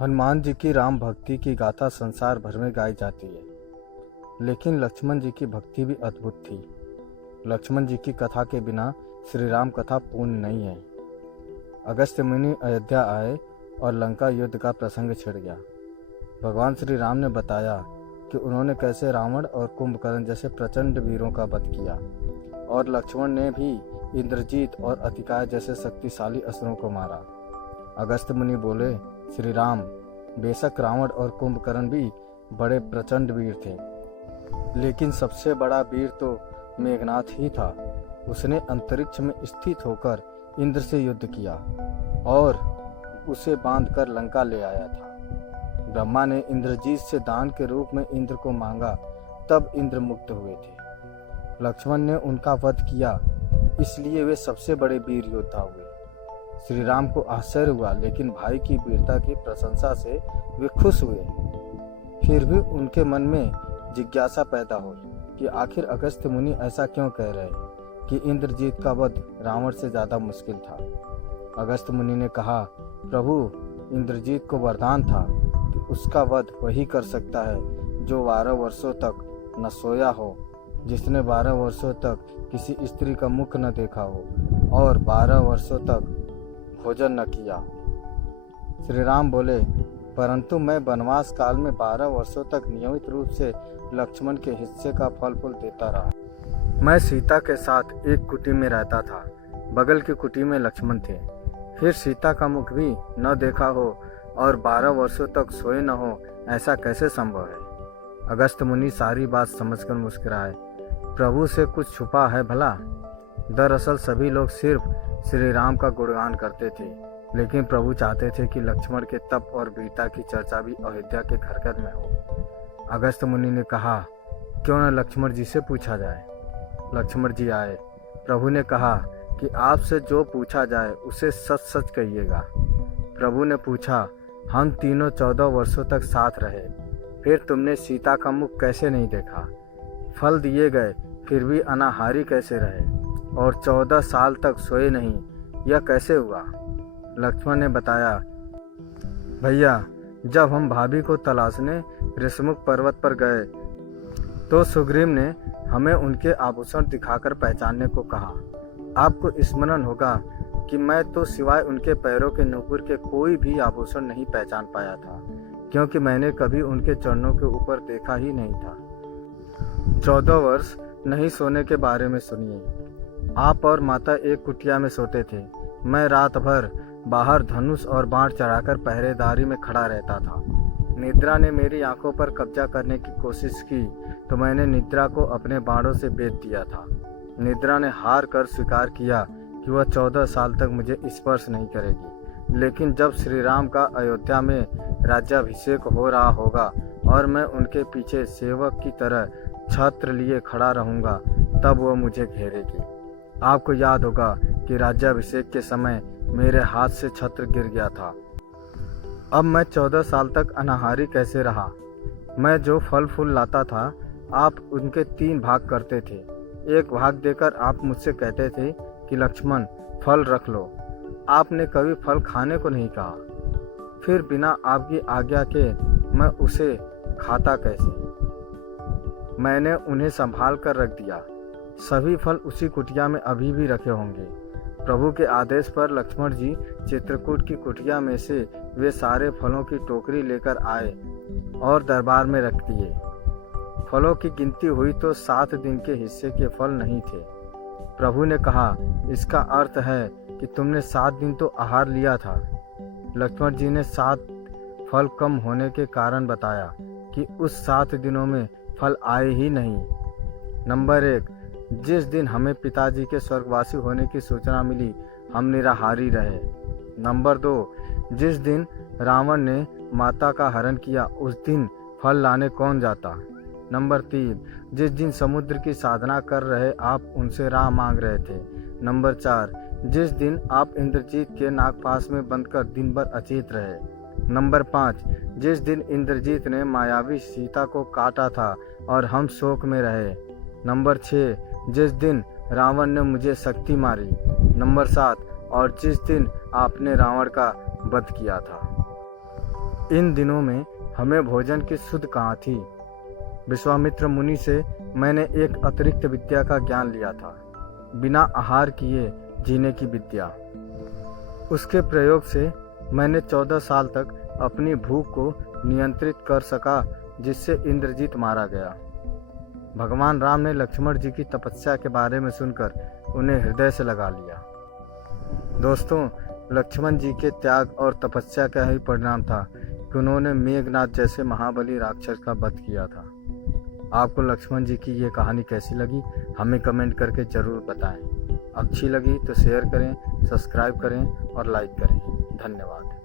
हनुमान जी की राम भक्ति की गाथा संसार भर में गाई जाती है, लेकिन लक्ष्मण जी की भक्ति भी अद्भुत थी। लक्ष्मण जी की कथा के बिना श्री राम कथा पूर्ण नहीं है। अगस्त्य मुनि अयोध्या आए और लंका युद्ध का प्रसंग छिड़ गया। भगवान श्री राम ने बताया कि उन्होंने कैसे रावण और कुंभकर्ण जैसे प्रचंड वीरों का वध किया, और लक्ष्मण ने भी इंद्रजीत और अतिकाय जैसे शक्तिशाली असुरों को मारा। अगस्त्य मुनि बोले, श्री राम, बेशक रावण और कुंभकर्ण भी बड़े प्रचंड वीर थे, लेकिन सबसे बड़ा वीर तो मेघनाथ ही था। उसने अंतरिक्ष में स्थित होकर इंद्र से युद्ध किया और उसे बांधकर लंका ले आया था। ब्रह्मा ने इंद्रजीत से दान के रूप में इंद्र को मांगा, तब इंद्र मुक्त हुए थे। लक्ष्मण ने उनका वध किया, इसलिए वे सबसे बड़े वीर योद्धा हुए। श्री राम को आश्चर्य हुआ, लेकिन भाई की वीरता की प्रशंसा से वे खुश हुए। फिर भी उनके मन में जिज्ञासा पैदा हुई कि आखिर अगस्त्य मुनि ऐसा क्यों कह रहे हैं कि इंद्रजीत का वध रावण से ज्यादा मुश्किल था। अगस्त्य मुनि ने कहा, प्रभु, इंद्रजीत को वरदान था कि उसका वध वही कर सकता है जो 12 वर्षों तक न सोया हो, जिसने 12 वर्षों तक किसी स्त्री का मुख न देखा हो और 12 वर्षों तक भोजन न किया। श्री राम बोले, परंतु मैं वनवास काल में 12 वर्षों तक नियमित रूप से लक्ष्मण के हिस्से का फल फूल देता रहा। मैं सीता के साथ एक कुटी में रहता था, बगल की कुटी में लक्ष्मण थे। फिर सीता का मुख भी न देखा हो और 12 वर्षों तक सोए न हो, ऐसा कैसे संभव है? अगस्त्य मुनि सारी बात समझकर मुस्कुराए, प्रभु से कुछ छुपा है भला? दरअसल सभी लोग सिर्फ श्री राम का गुणगान करते थे, लेकिन प्रभु चाहते थे कि लक्ष्मण के तप और वीरता की चर्चा भी अयोध्या के घर घर में हो। अगस्त्य मुनि ने कहा, क्यों न लक्ष्मण जी से पूछा जाए। लक्ष्मण जी आए। प्रभु ने कहा कि आपसे जो पूछा जाए उसे सच सच कहिएगा। प्रभु ने पूछा, हम तीनों 14 वर्षों तक साथ रहे, फिर तुमने सीता का मुख कैसे नहीं देखा? फल दिए गए फिर भी अनाहारी कैसे रहे और 14 साल तक सोए नहीं, यह कैसे हुआ? लक्ष्मण ने बताया, भैया, जब हम भाभी को तलाशने ऋषमुख पर्वत पर गए तो सुग्रीव ने हमें उनके आभूषण दिखाकर पहचानने को कहा। आपको स्मरण होगा कि मैं तो सिवाय उनके पैरों के नुपुर के कोई भी आभूषण नहीं पहचान पाया था, क्योंकि मैंने कभी उनके चरणों के ऊपर देखा ही नहीं था। 14 वर्ष नहीं सोने के बारे में सुनिए। आप और माता एक कुटिया में सोते थे। मैं रात भर बाहर धनुष और बाण चढ़ाकर पहरेदारी में खड़ा रहता था। निद्रा ने मेरी आंखों पर कब्जा करने की कोशिश की तो मैंने निद्रा को अपने बाणों से बेध दिया था। निद्रा ने हार कर स्वीकार किया कि वह 14 साल तक मुझे स्पर्श नहीं करेगी, लेकिन जब श्री राम का अयोध्या में राज्याभिषेक हो रहा होगा और मैं उनके पीछे सेवक की तरह छत्र लिए खड़ा रहूंगा, तब वह मुझे घेरेगी। आपको याद होगा कि राज्याभिषेक के समय मेरे हाथ से छत्र गिर गया था। अब मैं 14 साल तक अनाहारी कैसे रहा? मैं जो फल फूल लाता था, आप उनके 3 भाग करते थे। एक भाग देकर आप मुझसे कहते थे कि लक्ष्मण, फल रख लो। आपने कभी फल खाने को नहीं कहा। फिर बिना आपकी आज्ञा के मैं उसे खाता कैसे? मैंने उन्हें संभाल कर रख दिया। सभी फल उसी कुटिया में अभी भी रखे होंगे। प्रभु के आदेश पर लक्ष्मण जी चित्रकूट की कुटिया में से वे सारे फलों की टोकरी लेकर आए और दरबार में रख दिए। फलों की गिनती हुई तो 7 दिन के हिस्से के फल नहीं थे। प्रभु ने कहा, इसका अर्थ है कि तुमने 7 दिन तो आहार लिया था। लक्ष्मण जी ने 7 फल कम होने के कारण बताया कि उस 7 दिनों में फल आए ही नहीं। नंबर 1, जिस दिन हमें पिताजी के स्वर्गवासी होने की सूचना मिली, हम निराहारी रहे। नंबर 2, जिस दिन रावण ने माता का हरण किया, उस दिन फल लाने कौन जाता? नंबर 3, जिस दिन समुद्र की साधना कर रहे आप उनसे राह मांग रहे थे। नंबर 4, जिस दिन आप इंद्रजीत के नागपाश में बंधकर दिन भर अचेत रहे। नंबर 5, जिस दिन इंद्रजीत ने मायावी सीता को काटा था और हम शोक में रहे। नंबर 6, जिस दिन रावण ने मुझे शक्ति मारी। नंबर 7, और जिस दिन आपने रावण का वध किया था। इन दिनों में हमें भोजन की सुध कहाँ थी। विश्वामित्र मुनि से मैंने एक अतिरिक्त विद्या का ज्ञान लिया था, बिना आहार किए जीने की विद्या। उसके प्रयोग से मैंने 14 साल तक अपनी भूख को नियंत्रित कर सका, जिससे इंद्रजीत मारा गया। भगवान राम ने लक्ष्मण जी की तपस्या के बारे में सुनकर उन्हें हृदय से लगा लिया। दोस्तों, लक्ष्मण जी के त्याग और तपस्या का ही परिणाम था कि उन्होंने मेघनाथ जैसे महाबली राक्षस का वध किया था। आपको लक्ष्मण जी की ये कहानी कैसी लगी, हमें कमेंट करके ज़रूर बताएं। अच्छी लगी तो शेयर करें, सब्सक्राइब करें और लाइक करें। धन्यवाद।